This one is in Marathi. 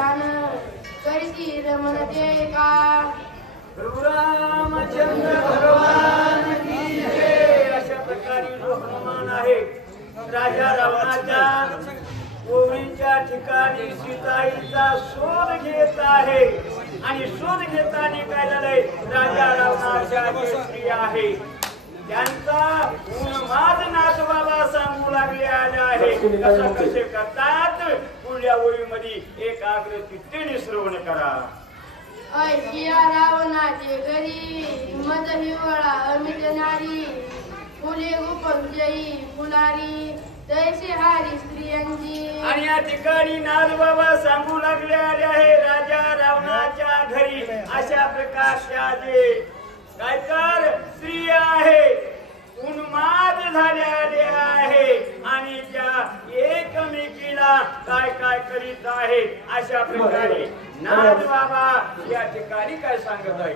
गान करीती रमण ते का प्रभू रामचंद्र भगवान की जय। अशा प्रकारे जो हनुमान आहे राजा रावणाच्या ओळीच्या ठिकाणी सीताईचा शोध घेत आहे आणि शोध घेताना काय झालंय राजा रावणाच्या जे स्त्री आहे त्यांचा उन्माद नाचवाला सांगू लागले आले आहे कसं कसे करतात पुढल्या ओळीमध्ये एकाग्र चित्तेने श्रवण करा। ऐकिया रावणाचे घरी मद हिवाळा अमित नारी फुले उपजयी फुलारी तैसे हारी स्त्रियांची। आणि या ठिकाणी नागबाबा सांगू लागले आले आहे राजा रावणाच्या घरी अशा प्रकारच्या जे काय कर स्त्रिया आहे उन्माद झालेले आहे आणि त्या एकमेकीला काय काय करीत आहे अशा प्रकारे नागबाबा या ठिकाणी काय सांगत आहे।